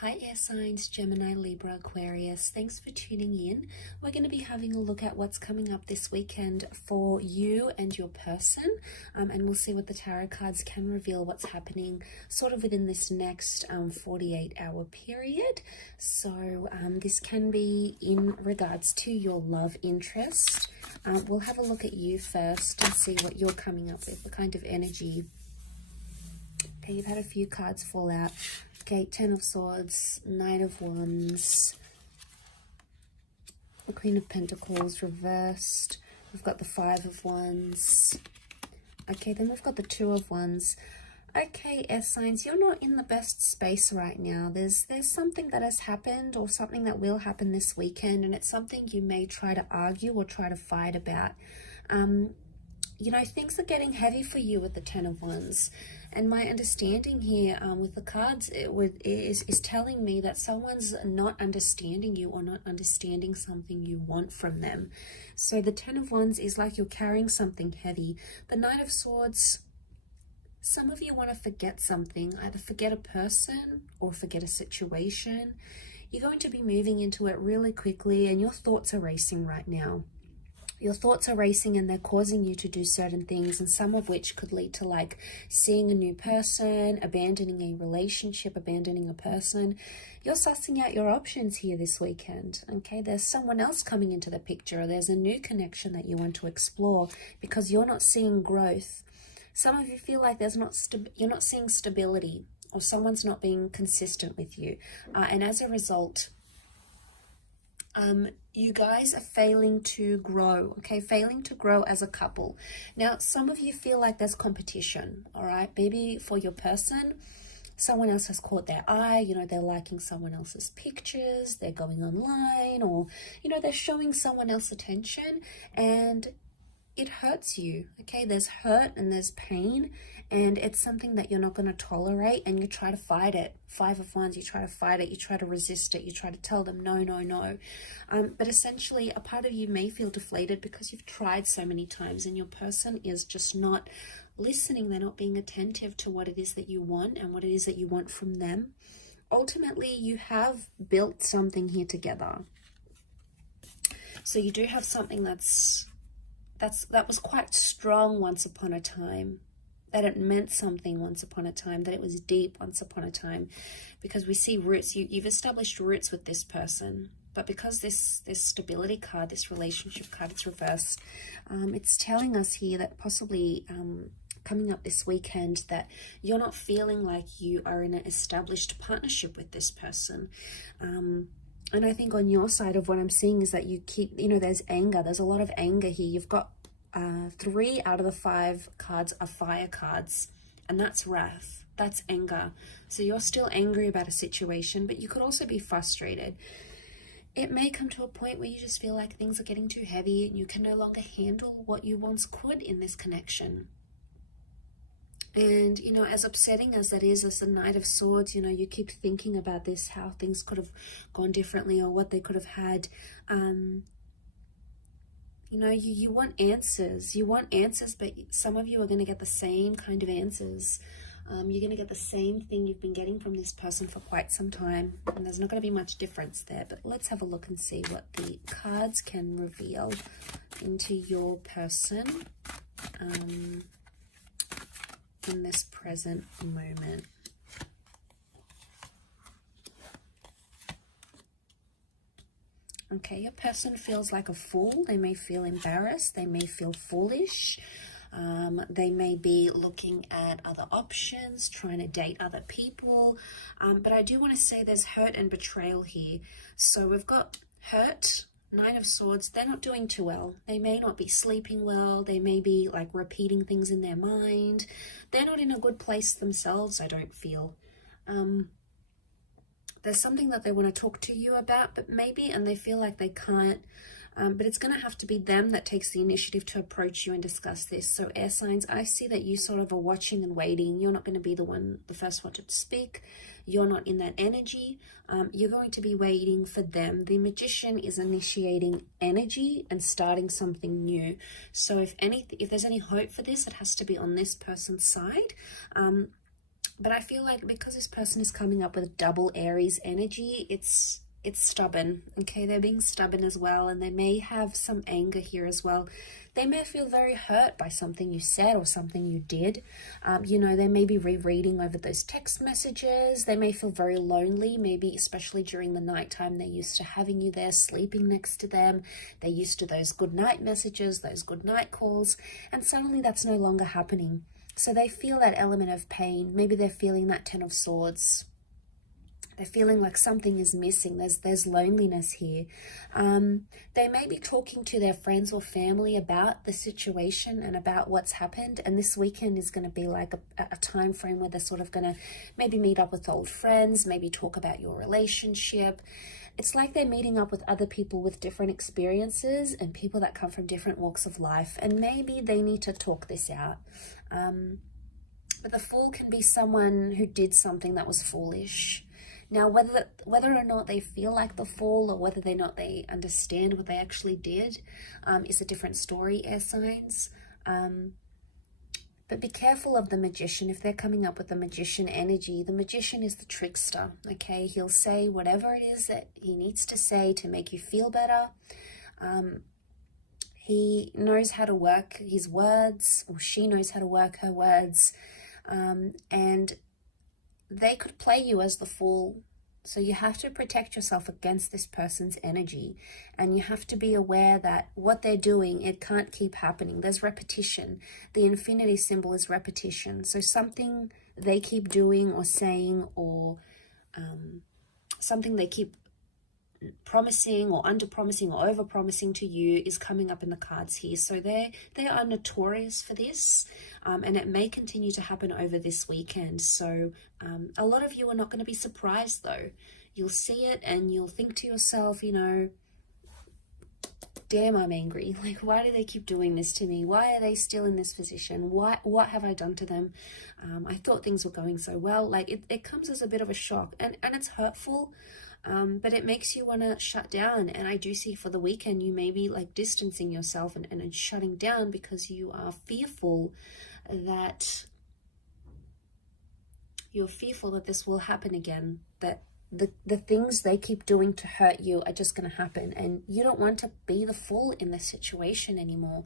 Hi air signs, Gemini, Libra, Aquarius. Thanks for tuning in. We're going to be having a look at what's coming up this weekend for you and your person. And we'll see what the tarot cards can reveal what's happening sort of within this next 48-hour period. So this can be in regards to your love interest. We'll have a look at you first and see what you're coming up with, the kind of energy. Okay, you've had a few cards fall out. Okay, Ten of Swords, Knight of Wands, the Queen of Pentacles reversed. We've got the Five of Wands. Okay, then we've got the Two of Wands. Okay, air signs, you're not in the best space right now. There's something that has happened or something that will happen this weekend, and it's something you may try to argue or try to fight about. You know, things are getting heavy for you with the Ten of Wands. And my understanding here with the cards is telling me that someone's not understanding you or not understanding something you want from them. So the Ten of Wands is like you're carrying something heavy. The Knight of Swords, some of you want to forget something, either forget a person or forget a situation. You're going to be moving into it really quickly and your thoughts are racing right now. Your thoughts are racing and they're causing you to do certain things, and some of which could lead to like seeing a new person, abandoning a relationship, abandoning a person. You're sussing out your options here this weekend, okay? There's someone else coming into the picture. There's a new connection that you want to explore because you're not seeing growth. Some of you feel like you're not seeing stability, or someone's not being consistent with you. And as a result, you guys are failing to grow, okay? Failing to grow as a couple. Now, some of you feel like there's competition, all right? Maybe for your person, someone else has caught their eye, you know, they're liking someone else's pictures, they're going online, or, you know, they're showing someone else attention, and it hurts you, okay? There's hurt and there's pain, and it's something that you're not going to tolerate, and you try to fight it. Five of Wands, you try to fight it, you try to resist it, you try to tell them no, no, no. But essentially, a part of you may feel deflated because you've tried so many times and your person is just not listening. They're not being attentive to what it is that you want and what it is that you want from them. Ultimately, you have built something here together. So you do have something that was quite strong once upon a time, that it meant something once upon a time, that it was deep once upon a time, because we see roots. You've established roots with this person, but because this stability card, this relationship card, it's reversed, it's telling us here that possibly coming up this weekend that you're not feeling like you are in an established partnership with this person. And I think on your side of what I'm seeing is that you keep, you know, there's anger. There's a lot of anger here. You've got 3 out of the 5 cards are fire cards, and that's wrath. That's anger. So you're still angry about a situation, but you could also be frustrated. It may come to a point where you just feel like things are getting too heavy and you can no longer handle what you once could in this connection. And, you know, as upsetting as that is, as the Knight of Swords, you know, you keep thinking about this, how things could have gone differently or what they could have had. You know, you want answers. You want answers, but some of you are going to get the same kind of answers. You're going to get the same thing you've been getting from this person for quite some time. And there's not going to be much difference there. But let's have a look and see what the cards can reveal into your person in this present moment. Okay, your person feels like a fool. They may feel embarrassed. They may feel foolish. They may be looking at other options, trying to date other people. But I do want to say there's hurt and betrayal here. So we've got hurt, Nine of Swords. They're not doing too well. They may not be sleeping well. They may be like repeating things in their mind. They're not in a good place themselves, I don't feel. There's something that they want to talk to you about, but maybe, and they feel like they can't, but it's going to have to be them that takes the initiative to approach you and discuss this. So air signs, I see that you sort of are watching and waiting. You're not going to be the first one to speak. You're not in that energy. You're going to be waiting for them. The Magician is initiating energy and starting something new. So if there's any hope for this, it has to be on this person's side. But I feel like because this person is coming up with double Aries energy, it's stubborn, okay? They're being stubborn as well, and they may have some anger here as well. They may feel very hurt by something you said or something you did. You know, they may be rereading over those text messages. They may feel very lonely, maybe especially during the nighttime. They're used to having you there, sleeping next to them. They're used to those good night messages, those good night calls, and suddenly that's no longer happening. So they feel that element of pain. Maybe they're feeling that Ten of Swords. They're feeling like something is missing. There's loneliness here. They may be talking to their friends or family about the situation and about what's happened. And this weekend is going to be like a time frame where they're sort of going to maybe meet up with old friends, maybe talk about your relationship. It's like they're meeting up with other people with different experiences and people that come from different walks of life. And maybe they need to talk this out. But the Fool can be someone who did something that was foolish. Now, whether or not they feel like the Fool, or whether or not they understand what they actually did, is a different story, air signs. But be careful of the Magician. If they're coming up with the Magician energy, the Magician is the trickster, okay? He'll say whatever it is that he needs to say to make you feel better. He knows how to work his words, or she knows how to work her words. And they could play you as the Fool. So you have to protect yourself against this person's energy. And you have to be aware that what they're doing, it can't keep happening. There's repetition. The infinity symbol is repetition. So something they keep doing or saying, or something they keep promising or under promising or over promising to you is coming up in the cards here. So they are notorious for this, and it may continue to happen over this weekend. So a lot of you are not going to be surprised though. You'll see it and you'll think to yourself, you know, damn, I'm angry. Like, why do they keep doing this to me? Why are they still in this position? What have I done to them? I thought things were going so well. Like, it comes as a bit of a shock, and it's hurtful. But it makes you want to shut down. And I do see for the weekend, you may be like distancing yourself and shutting down because you are fearful that this will happen again, that the things they keep doing to hurt you are just going to happen. And you don't want to be the Fool in this situation anymore.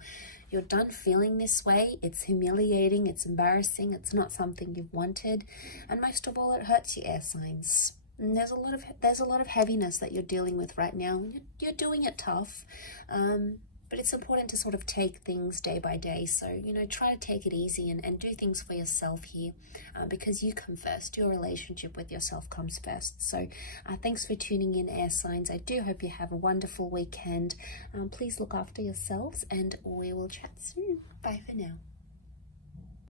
You're done feeling this way. It's humiliating. It's embarrassing. It's not something you've wanted. And most of all, it hurts you, air signs. And there's a lot of heaviness that you're dealing with right now. You're doing it tough, but it's important to sort of take things day by day. So, you know, try to take it easy and do things for yourself here, because you come first. Your relationship with yourself comes first. So thanks for tuning in, air signs. I do hope you have a wonderful weekend. Please look after yourselves, and we will chat soon. Bye for now.